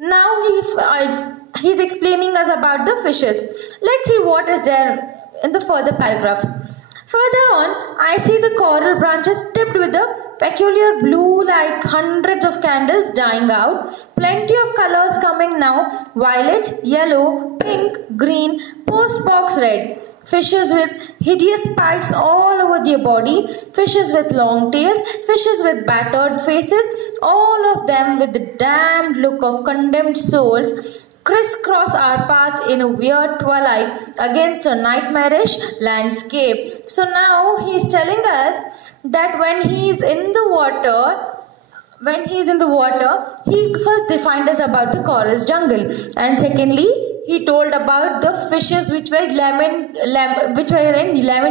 Now he's explaining us about the fishes. Let's see what is there in the further paragraphs. Further on, I see the coral branches tipped with a peculiar blue like hundreds of candles dying out. Plenty of colors coming now: violet, yellow, pink, green, postbox red. Fishes with hideous spikes all over their body, fishes with long tails, fishes with battered faces, all of them with the damned look of condemned souls, crisscross our path in a weird twilight against a nightmarish landscape. So now he's telling us that when he's in the water, he first defined us about the corals jungle, and secondly, he told about the fishes which were in lemon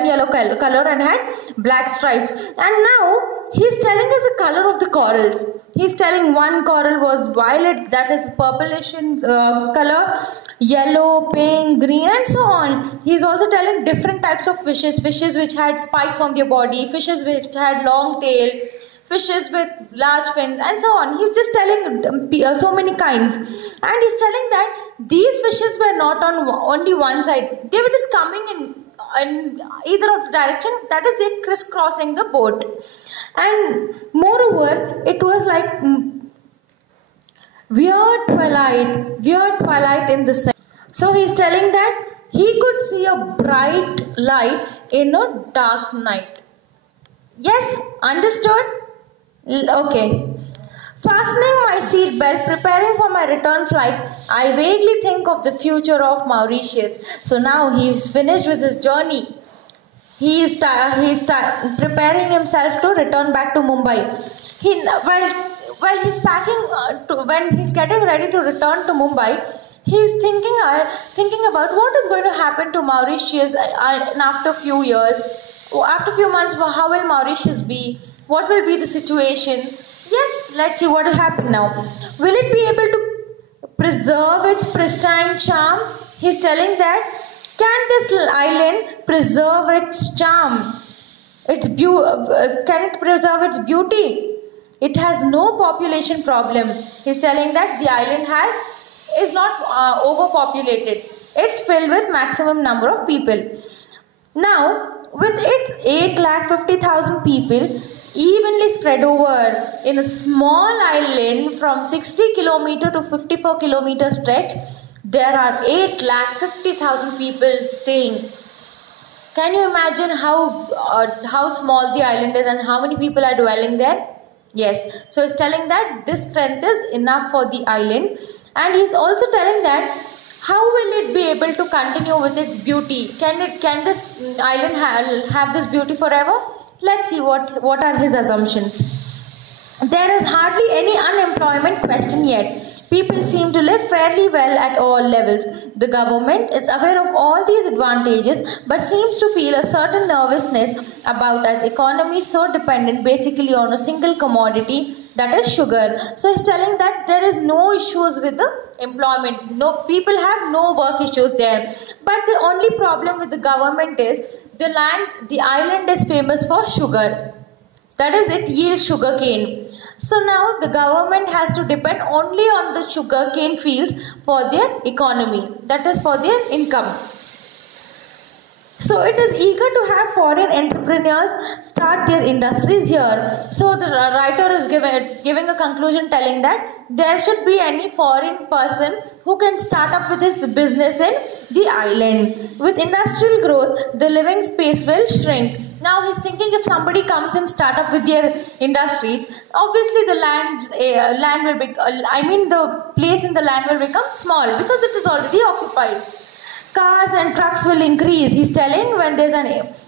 yellow color and had black stripes. And now he's telling us the color of the corals. He's telling one coral was violet, that is purplish in color, yellow, pink, green, and so on. He's also telling different types of fishes which had spikes on their body, fishes which had long tail, fishes with large fins, and so on. He's just telling so many kinds, and he's telling that these fishes were not on only one side. They were just coming in either of the direction, that is, they crisscrossing the boat. And moreover, it was like weird twilight in the sun. So he's telling that he could see a bright light in a dark night. Yes, understood? Okay. Fastening my seat belt, preparing for my return flight, I vaguely think of the future of Mauritius. So now he's finished with his journey. He's preparing himself to return back to Mumbai. While he's packing, when he's getting ready to return to Mumbai, he's thinking about what is going to happen to Mauritius after a few years. After a few months, how will Mauritius be? What will be the situation? Yes, let's see what will happen now. Will it be able to preserve its pristine charm? He's telling that, can this island preserve its charm? Can it preserve its beauty? It has no population problem. He's telling that the island is not overpopulated. It's filled with maximum number of people. Now, with its 8,50,000 people evenly spread over in a small island from 60 kilometer to 54 kilometer stretch, there are 8,50,000 people staying. Can you imagine how small the island is and how many people are dwelling there? Yes, so he's telling that this strength is enough for the island, and he's also telling that how will it be able to continue with its beauty? Can this island have this beauty forever? Let's see what are his assumptions. There is hardly any unemployment question yet. People seem to live fairly well at all levels. The government is aware of all these advantages but seems to feel a certain nervousness about as economy is so dependent basically on a single commodity, that is sugar. So he's telling that there is no issues with the employment. No, people have no work issues there. But the only problem with the government is the island is famous for sugar. That is, it yields sugar cane. So now the government has to depend only on the sugar cane fields for their economy. That is, for their income. So it is eager to have foreign entrepreneurs start their industries here. So the writer is giving a conclusion telling that there should be any foreign person who can start up with his business in the island. With industrial growth, the living space will shrink. Now he's thinking if somebody comes and start up with their industries, obviously the the place in the land will become small because it is already occupied. Cars and trucks will increase. He's telling when there's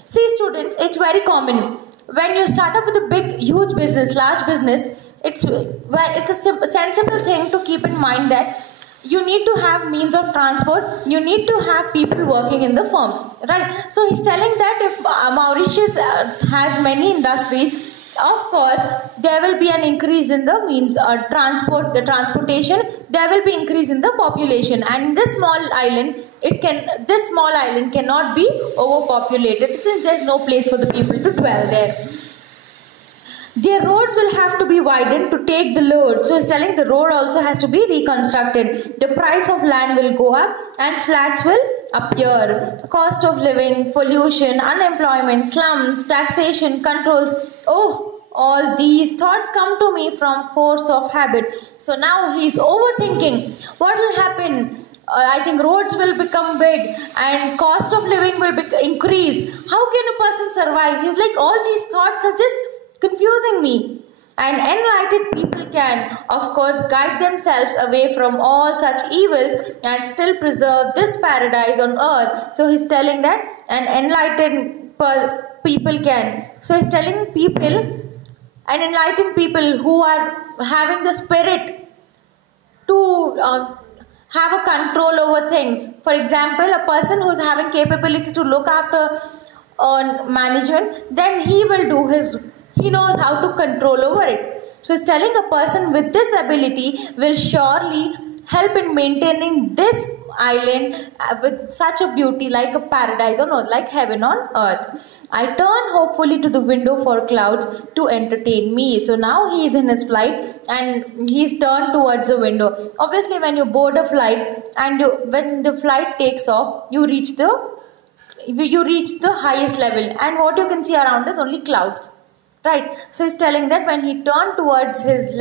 see students, it's very common. When you start up with a huge business, large business, it's a sensible thing to keep in mind that you need to have means of transport. You need to have people working in the firm, right? So he's telling that if Mauritius has many industries, of course, there will be an increase in the means transportation. There will be increase in the population, and this small island cannot be overpopulated since there is no place for the people to dwell there. Their roads will have to be widened to take the load. So he's telling the road also has to be reconstructed. The price of land will go up and flats will appear. Cost of living, pollution, unemployment, slums, taxation, controls. Oh, all these thoughts come to me from force of habit. So now he's overthinking. What will happen? I think roads will become big and cost of living will increase. How can a person survive? He's like, all these thoughts are just confusing me. And enlightened people can, of course, guide themselves away from all such evils and still preserve this paradise on earth. So he's telling that an enlightened people can. So he's telling people, and enlightened people who are having the spirit to have a control over things. For example, a person who's having capability to look after management, then he knows how to control over it. So he's telling a person with this ability will surely help in maintaining this island with such a beauty, like a paradise on earth, like heaven on earth. I turn hopefully to the window for clouds to entertain me. So now he is in his flight and he's turned towards the window. Obviously, when you board a flight and when the flight takes off, you reach the highest level, and what you can see around is only clouds. Right, so he's telling that when he turned towards his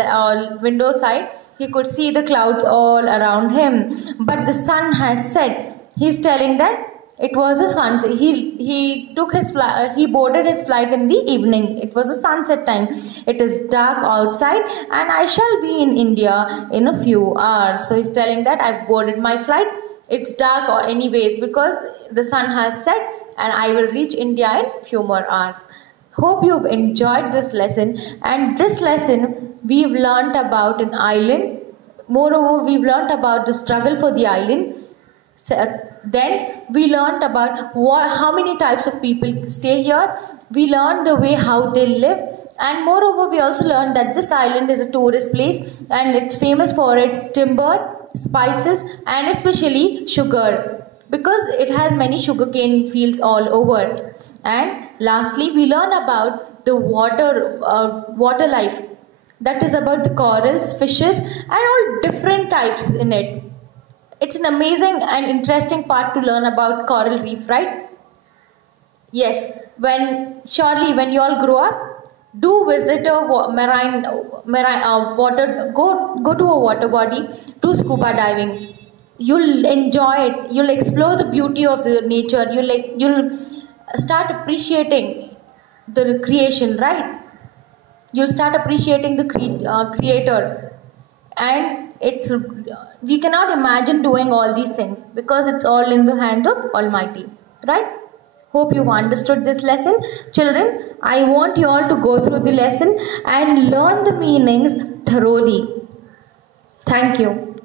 window side, he could see the clouds all around him. But the sun has set. He's telling that it was a sunset. He boarded his flight in the evening. It was a sunset time. It is dark outside, and I shall be in India in a few hours. So he's telling that I've boarded my flight. It's dark anyways because the sun has set, and I will reach India in few more hours. Hope you've enjoyed this lesson, and this lesson we've learnt about an island. Moreover, we've learnt about the struggle for the island. Then we learnt about how many types of people stay here. We learned the way how they live, and moreover we also learned that this island is a tourist place and it's famous for its timber, spices and especially sugar, because it has many sugarcane fields all over. And lastly, we learn about the water life. That is about the corals, fishes, and all different types in it. It's an amazing and interesting part to learn about coral reef, right? Yes, when you all grow up, do visit a marine water. Go to a water body, do scuba diving. You'll enjoy it. You'll explore the beauty of the nature. You'll start appreciating the creation, right? You'll start appreciating the creator, and we cannot imagine doing all these things because it's all in the hand of Almighty, right? Hope you've understood this lesson. Children, I want you all to go through the lesson and learn the meanings thoroughly. Thank you.